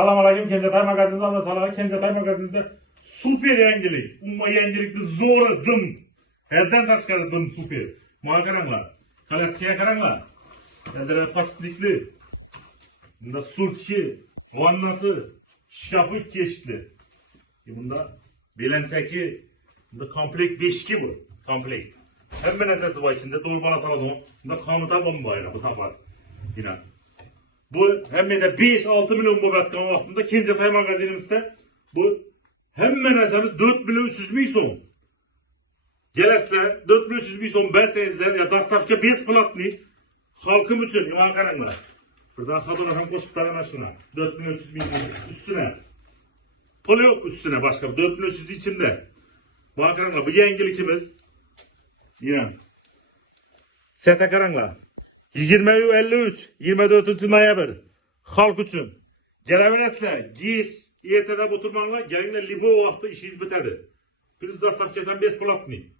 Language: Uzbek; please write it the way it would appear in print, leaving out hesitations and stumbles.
Assalamualaikum, Kenjatay magazindan ve salam. Kenjatay magazinizde super yangilik. Umma yangilikni zo'ri dim. Haddan tashqari dim super. Mana qaranglar. Klassikaga qaranglar. Endi pastlikli. Bunda stulchi, vannasi, shkafi eshikli. Bunda belanchaki, bunda komplekt 5 bu. Komplekt. Hamma narsasi bor ichida, do'lbola salon. Bunda qomuta bomba bor bu safar. Yine. Bu hemmede 5-6 milyon bobatkan vaxtında Kenjatay magazinimizde bu hemen narsamiz 4 milyon 300 bin so'm. Gelasizlar 4 milyon 300 bin so'm bersangizlar ya dastavka 5 platni halkım için yana qaranglar. Buradan xadolar ham qo'shib taraman shuna. 4 milyon 300 bin üstüne. Pul yo'q üstüne başka 4 milyon 300 bin içinde. Bana qaranglar bu yangilikimiz. Yine. Sete qaranglar. 20-53, 24 noyabr halk uchun. Kelaverasizlar, gish, ertada o'tirmanglar, kelinglar limo vaqti ishingiz bitadi. Plus dastavkadan 5 platni.